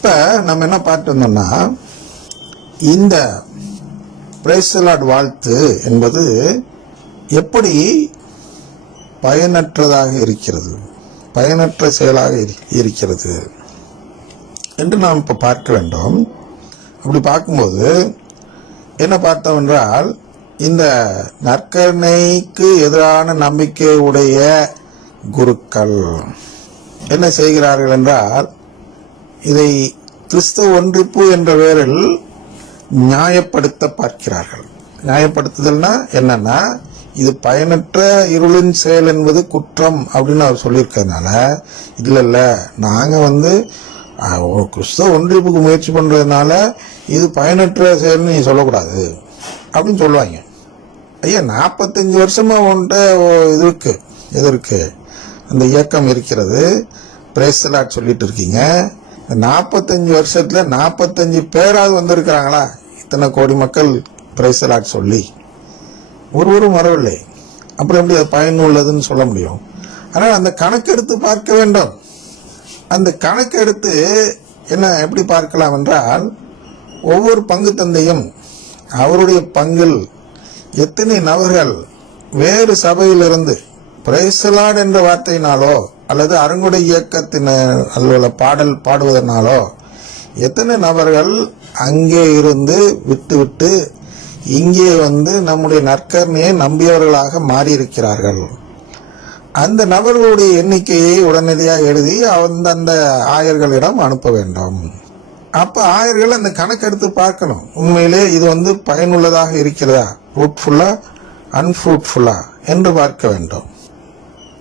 இப்போ நம்ம என்ன பார்த்து வந்தோம்னா இந்த பிரேசலாட் வாழ்த்து என்பது எப்படி பயனற்றதாக இருக்கிறது பயனற்ற செயலாக இரு- இருக்கிறது என்று நாம் இப்போ பார்க்க வேண்டும். அப்படி பார்க்கும்போது என்ன பார்த்தோம் என்றால் இந்த நற்கருணைக்கு எதிரான நம்பிக்கை உடைய குருக்கள் என்ன செய்கிறார்கள் என்றால் இதை கிறிஸ்தவ ஒன்றிப்பு என்ற பெயரில் நியாயப்படுத்த பார்க்கிறார்கள் நியாயப்படுத்துதல்னா என்னன்னா இது பயனற்ற இருளின் செயல் என்பது குற்றம் அப்படின்னு அவர் சொல்லியிருக்கிறதுனால இல்லை இல்லை நாங்கள் வந்து கிறிஸ்தவ ஒன்றிப்புக்கு முயற்சி பண்ணுறதுனால இது பயனற்ற செயல்னு நீ சொல்லக்கூடாது அப்படின்னு சொல்லுவாங்க. ஐயா நாற்பத்தஞ்சு வருஷமாக உன்கிட்ட ஓ- இது இருக்கு எது இருக்கு? அந்த இயக்கம் இருக்கிறது பிரேசலாட் சொல்லிட்டு இருக்கீங்க. இந்த நாற்பத்தஞ்சு வருஷத்துல நாற்பத்தஞ்சு பேராவது வந்திருக்கிறாங்களா? இத்தனை கோடி மக்கள் பிரைசலாட் சொல்லி. ஒருவரும் வரவில்லை. அப்புறம் எப்படி அது பயனுள்ளதுன்னு சொல்ல முடியும்? ஆனால் அந்த கணக்கெடுத்து பார்க்க வேண்டும். அந்த கணக்கெடுத்து என்ன எப்படி பார்க்கலாம் என்றால் ஒவ்வொரு பங்கு தந்தையும் அவருடைய பங்கில் எத்தனை நபர்கள் வேறு சபையிலிருந்து பிரேசலாட் என்ற வார்த்தையினாலோ அல்லது அருங்குடை இயக்கத்தின அல்லது பாடல் பாடுவதனாலோ எத்தனை நபர்கள் அங்கே இருந்து விட்டுவிட்டு இங்கே வந்து நம்முடைய நற்கர்மையை நம்பியவர்களாக மாறியிருக்கிறார்கள். அந்த நபர்களுடைய எண்ணிக்கையை உடனடியாக எழுதி அந்தந்த ஆயர்களிடம் அனுப்ப வேண்டும். அப்போ ஆயர்கள் அந்த கணக்கெடுத்து பார்க்கணும். உண்மையிலே இது வந்து பயனுள்ளதாக இருக்கிறதா? ஃப்ரூட்ஃபுல்லா அன்ஃப்ரூட்ஃபுல்லா என்று பார்க்க வேண்டும்.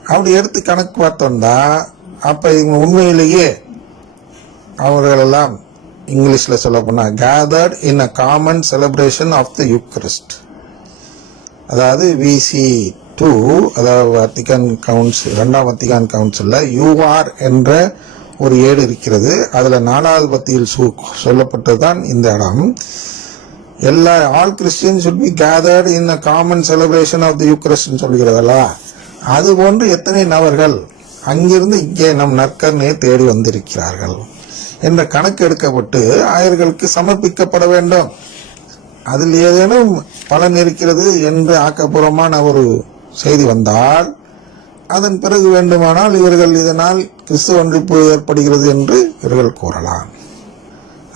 அப்படி எடுத்து கணக்கு பார்த்தோம்னா அப்போ இவங்க உண்மையிலேயே அவர்களெல்லாம் இங்கிலீஷில் சொல்ல போனால் gathered in a common celebration of the Eucharist அதாவது விசி டூ அதாவது வத்திகான் கவுன்சில் ரெண்டாம் வத்திகான் கவுன்சிலில் யூஆர் என்ற ஒரு ஏடு இருக்கிறது. அதில் நாலாவது பத்தியில் சு சொல்லப்பட்டதுதான் இந்த இடம். எல்லா all Christian should be gathered in a common celebration of the யூக்ரிஸ்ட்னு சொல்கிறதல்ல அதுபோன்று எத்தனை நபர்கள் அங்கிருந்து இங்கே நம் நற்கரணையை தேடி வந்திருக்கிறார்கள் என்ற கணக்கு எடுக்கப்பட்டு ஆயர்களுக்கு சமர்ப்பிக்கப்பட வேண்டும். அதில் ஏதேனும் பலன் இருக்கிறது என்று ஆக்கப்பூர்வமான ஒரு செய்தி வந்தால் அதன் பிறகு வேண்டுமானால் இவர்கள் இதனால் கிறிஸ்துவ ஒன்றிப்பு ஏற்படுகிறது என்று இவர்கள் கூறலாம்.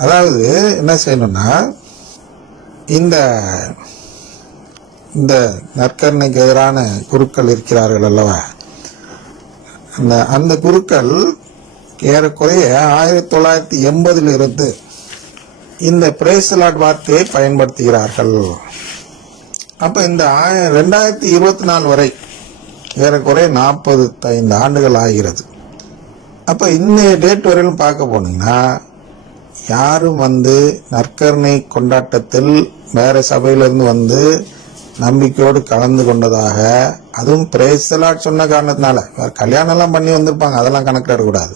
அதாவது என்ன செய்யணும்னா இந்த இந்த நற்கரணைக்கு எதிரான குருக்கள் இருக்கிறார்கள் அல்லவா? அந்த அந்த குருக்கள் ஏறக்குறைய ஆயிரத்தி தொள்ளாயிரத்தி எண்பதில் இருந்து இந்த பிரேசலாட் வார்த்தையை பயன்படுத்துகிறார்கள். அப்போ இந்த ஆய- ரெண்டாயிரத்தி இருபத்தி நாலு வரை ஏறக்குறைய நாற்பது ஐந்து ஆண்டுகள் ஆகிறது. அப்போ இன்னைய டேட் வரையிலும் பார்க்க போனீங்கன்னா யாரும் வந்து நற்கருணை கொண்டாட்டத்தில் வேறு சபையிலிருந்து வந்து நம்பிக்கையோடு கலந்து கொண்டதாக அதுவும் பிரேசலாட் சொன்ன காரணத்தினால. வேறு கல்யாணம் எல்லாம் பண்ணி வந்திருப்பாங்க அதெல்லாம் கணக்கில் எடுக்கக்கூடாது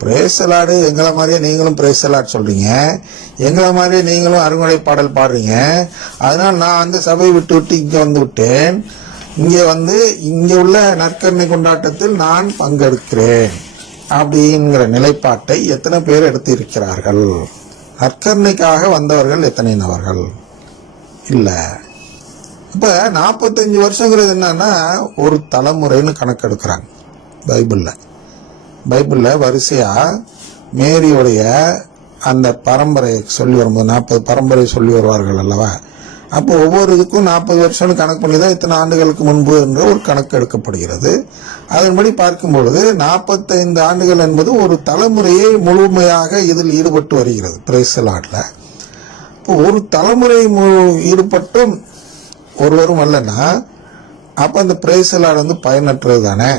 பிரேசலாடு எங்களை மாதிரியே நீங்களும் பிரேசலாட் சொல்றீங்க. எங்களை மாதிரியே நீங்களும் அருங்குடை பாடல் பாடுறீங்க. அதனால் நான் வந்து சபையை விட்டு விட்டு இங்கே வந்து விட்டேன். இங்கே வந்து இங்கே உள்ள நற்கருணை கொண்டாட்டத்தில் நான் பங்கெடுக்கிறேன் அப்படிங்கிற நிலைப்பாட்டை எத்தனை பேர் எடுத்து இருக்கிறார்கள் நற்கருணைக்காக வந்தவர்கள் எத்தனை நபர்கள்? இல்லை. அப்ப நாற்பத்தஞ்சு வருஷங்கிறது என்னன்னா ஒரு தலைமுறைன்னு கணக்கெடுக்கிறாங்க. பைபிள்ல. பைபிள்ல வரிசையா மேரியுடைய அந்த பரம்பரையை சொல்லி வரும்போது நாற்பது பரம்பரை சொல்லி வருவார்கள் அல்லவா? அப்போ ஒவ்வொரு இதுக்கும் நாற்பது வருஷம்னு கணக்கு பண்ணி தான் இத்தனை ஆண்டுகளுக்கு முன்பு என்ற ஒரு கணக்கு எடுக்கப்படுகிறது. அதன்படி பார்க்கும் பொழுது நாற்பத்தைந்து ஆண்டுகள் என்பது ஒரு தலைமுறையை முழுமையாக இதில் ஈடுபட்டு வருகிறது. பிரேசலாட்டில் இப்போ ஒரு தலைமுறை ஈடுபட்டும் ஒருவரும் வரலன்னா அப்போ அந்த பிரேசலாடு வந்து பயனற்றது தானே?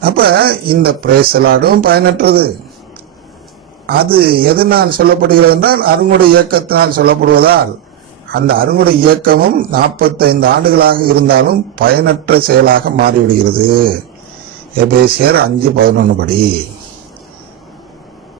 அப்போ இந்த பிரேசலாடும் பயனற்றது. அது எதனால் சொல்லப்படுகிறது என்றால் அருங்குடை இயக்கத்தினால் சொல்லப்படுவதால் அந்த அருங்குடை இயக்கமும் நாற்பத்தைந்து ஆண்டுகளாக இருந்தாலும் பயனற்ற செயலாக மாறிவிடுகிறது. எபேசியர் அஞ்சு பதினொன்று படி.